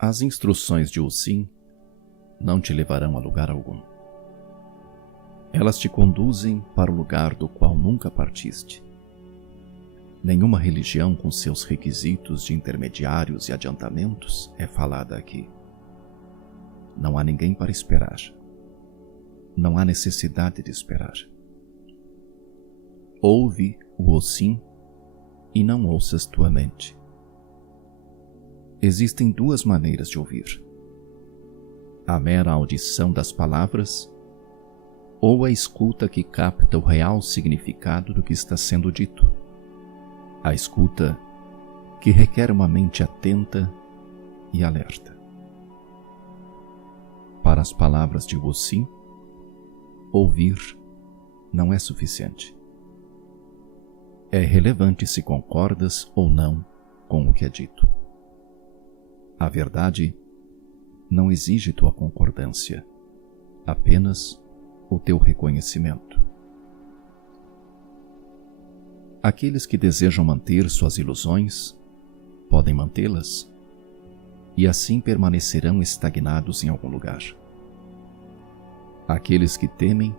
As instruções de Uxin não te levarão a lugar algum. Elas te conduzem para o lugar do qual nunca partiste. Nenhuma religião com seus requisitos de intermediários e adiantamentos é falada aqui. Não há ninguém para esperar. Não há necessidade de esperar. Ouve o Uxin e não ouças tua mente. Existem duas maneiras de ouvir: a mera audição das palavras ou a escuta que capta o real significado do que está sendo dito. A escuta que requer uma mente atenta e alerta. Para as palavras de Uxin, ouvir não é suficiente. É relevante se concordas ou não com o que é dito. A verdade não exige tua concordância, apenas o teu reconhecimento. Aqueles que desejam manter suas ilusões podem mantê-las e assim permanecerão estagnados em algum lugar. Aqueles que temem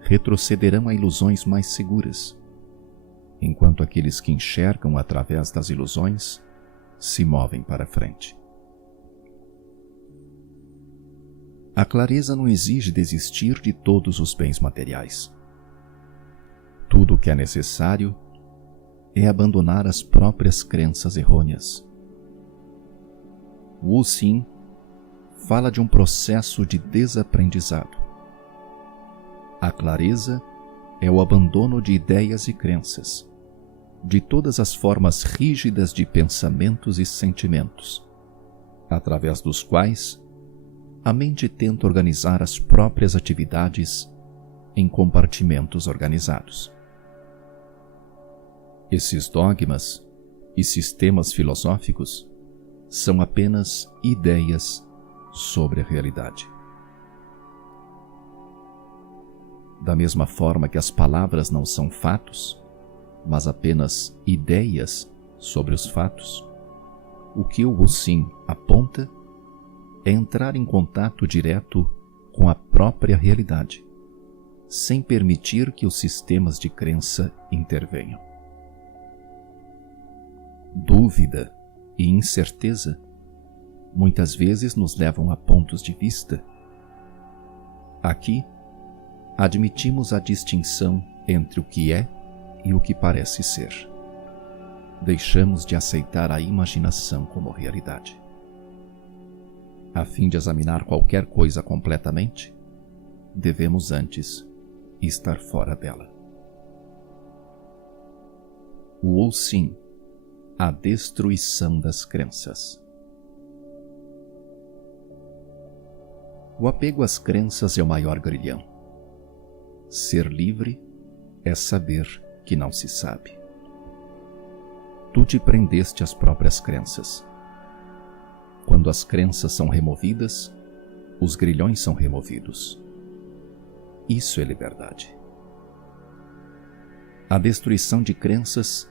retrocederão a ilusões mais seguras, enquanto aqueles que enxergam através das ilusões se movem para frente. A clareza não exige desistir de todos os bens materiais. Tudo o que é necessário é abandonar as próprias crenças errôneas. O Uxin fala de um processo de desaprendizado. A clareza é o abandono de ideias e crenças, de todas as formas rígidas de pensamentos e sentimentos, através dos quais a mente tenta organizar as próprias atividades em compartimentos organizados. Esses dogmas e sistemas filosóficos são apenas ideias sobre a realidade. Da mesma forma que as palavras não são fatos, mas apenas ideias sobre os fatos, o que o Uxin aponta é entrar em contato direto com a própria realidade, sem permitir que os sistemas de crença intervenham. Dúvida e incerteza muitas vezes nos levam a pontos de vista. Aqui, admitimos a distinção entre o que é e o que parece ser. Deixamos de aceitar a imaginação como realidade. A fim de examinar qualquer coisa completamente, devemos antes estar fora dela. O Uxin, a destruição das crenças. O apego às crenças é o maior grilhão. Ser livre é saber que não se sabe. Tu te prendeste às próprias crenças. Quando as crenças são removidas, os grilhões são removidos. Isso é liberdade. A destruição de crenças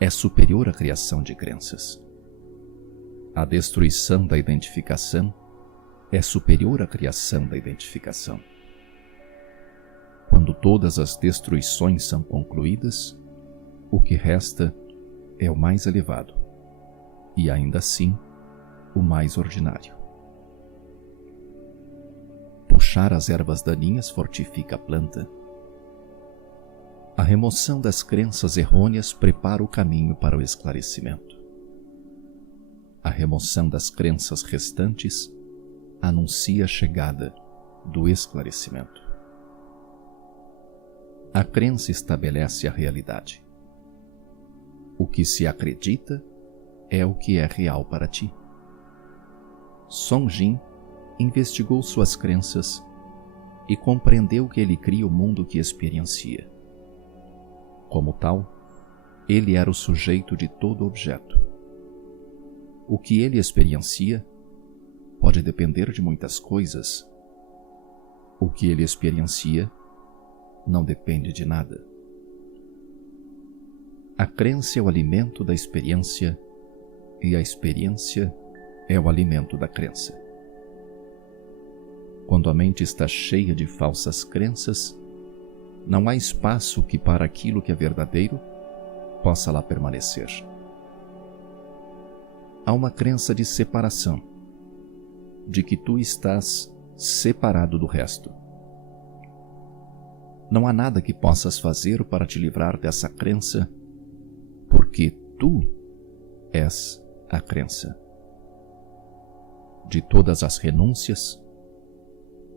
é superior à criação de crenças. A destruição da identificação é superior à criação da identificação. Quando todas as destruições são concluídas, o que resta é o mais elevado, e ainda assim, o mais ordinário. Puxar as ervas daninhas fortifica a planta. A remoção das crenças errôneas prepara o caminho para o esclarecimento. A remoção das crenças restantes anuncia a chegada do esclarecimento. A crença estabelece a realidade. O que se acredita é o que é real para ti. Song Jin investigou suas crenças e compreendeu que ele cria o mundo que experiencia. Como tal, ele era o sujeito de todo objeto. O que ele experiencia pode depender de muitas coisas. O que ele experiencia não depende de nada. A crença é o alimento da experiência e a experiência é o alimento da crença. Quando a mente está cheia de falsas crenças, não há espaço que para aquilo que é verdadeiro possa lá permanecer. Há uma crença de separação, de que tu estás separado do resto. Não há nada que possas fazer para te livrar dessa crença, porque tu és a crença. De todas as renúncias,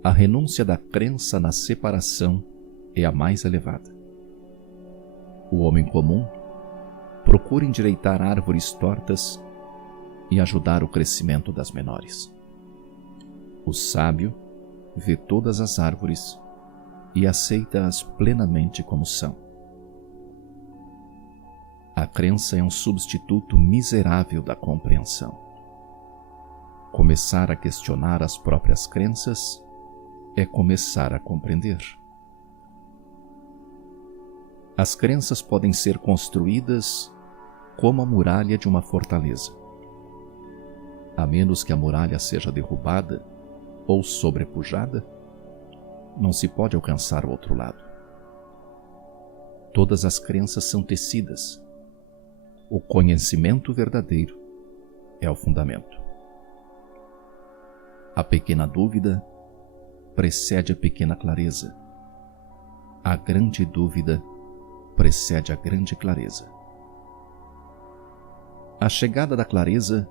a renúncia da crença na separação é a mais elevada. O homem comum procura endireitar árvores tortas e ajudar o crescimento das menores. O sábio vê todas as árvores e aceita-as plenamente como são. A crença é um substituto miserável da compreensão. Começar a questionar as próprias crenças é começar a compreender. As crenças podem ser construídas como a muralha de uma fortaleza. A menos que a muralha seja derrubada ou sobrepujada, não se pode alcançar o outro lado. Todas as crenças são tecidas. O conhecimento verdadeiro é o fundamento. A pequena dúvida precede a pequena clareza. A grande dúvida precede a grande clareza. A chegada da clareza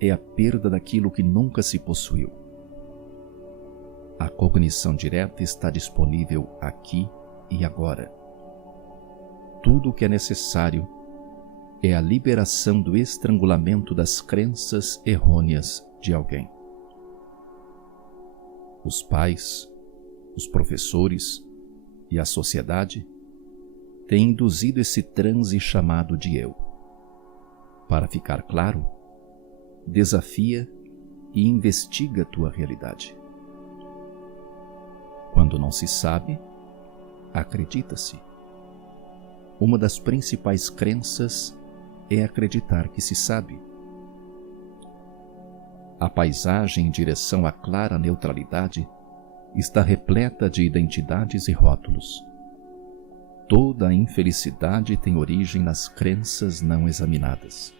é a perda daquilo que nunca se possuiu. A cognição direta está disponível aqui e agora. Tudo o que é necessário é a liberação do estrangulamento das crenças errôneas de alguém. Os pais, os professores e a sociedade têm induzido esse transe chamado de eu. Para ficar claro, desafia e investiga a tua realidade. Quando não se sabe, acredita-se. Uma das principais crenças é acreditar que se sabe. A paisagem em direção à clara neutralidade está repleta de identidades e rótulos. Toda a infelicidade tem origem nas crenças não examinadas.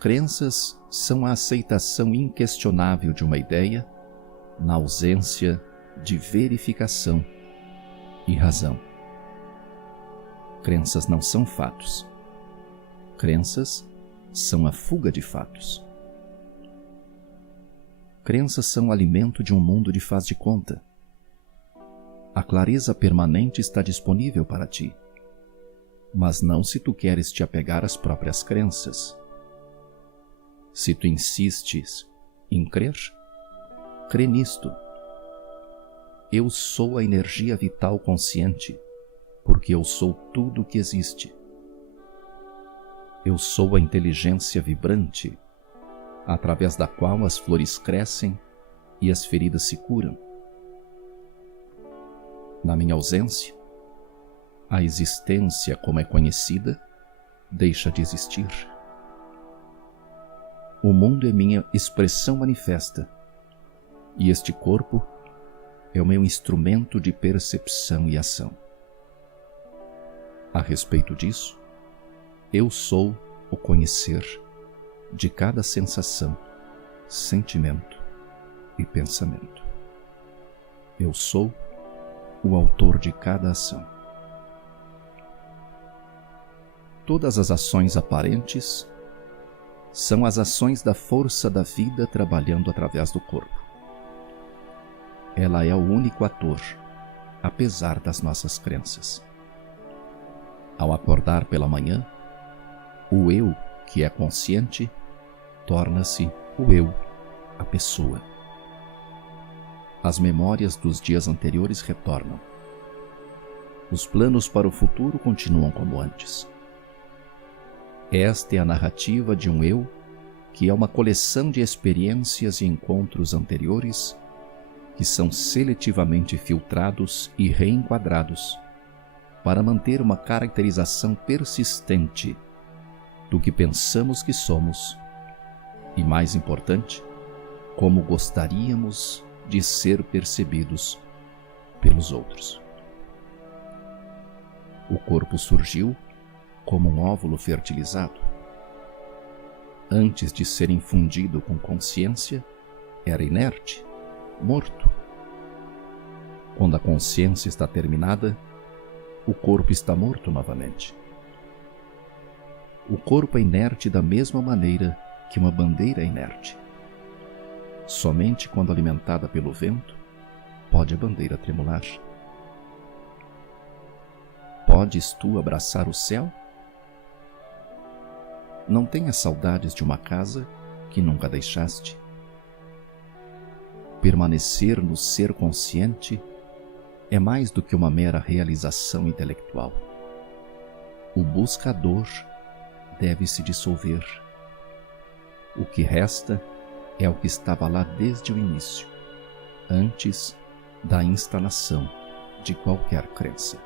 Crenças são a aceitação inquestionável de uma ideia na ausência de verificação e razão. Crenças não são fatos. Crenças são a fuga de fatos. Crenças são o alimento de um mundo de faz de conta. A clareza permanente está disponível para ti, mas não se tu queres te apegar às próprias crenças. Se tu insistes em crer, crê nisto. Eu sou a energia vital consciente, porque eu sou tudo o que existe. Eu sou a inteligência vibrante, através da qual as flores crescem e as feridas se curam. Na minha ausência, a existência, como é conhecida, deixa de existir. O mundo é minha expressão manifesta, e este corpo é o meu instrumento de percepção e ação. A respeito disso, eu sou o conhecer de cada sensação, sentimento e pensamento. Eu sou o autor de cada ação. Todas as ações aparentes são as ações da força da vida trabalhando através do corpo. Ela é o único ator, apesar das nossas crenças. Ao acordar pela manhã, o eu, que é consciente, torna-se o eu, a pessoa. As memórias dos dias anteriores retornam. Os planos para o futuro continuam como antes. Esta é a narrativa de um eu que é uma coleção de experiências e encontros anteriores que são seletivamente filtrados e reenquadrados para manter uma caracterização persistente do que pensamos que somos E mais importante, como gostaríamos de ser percebidos pelos outros. O corpo surgiu como um óvulo fertilizado. Antes de ser infundido com consciência, era inerte, morto. Quando a consciência está terminada, o corpo está morto novamente. O corpo é inerte da mesma maneira que uma bandeira é inerte. Somente quando alimentada pelo vento, pode a bandeira tremular. Podes tu abraçar o céu? Não tenhas saudades de uma casa que nunca deixaste. Permanecer no ser consciente é mais do que uma mera realização intelectual. O buscador deve se dissolver. O que resta é o que estava lá desde o início, antes da instalação de qualquer crença.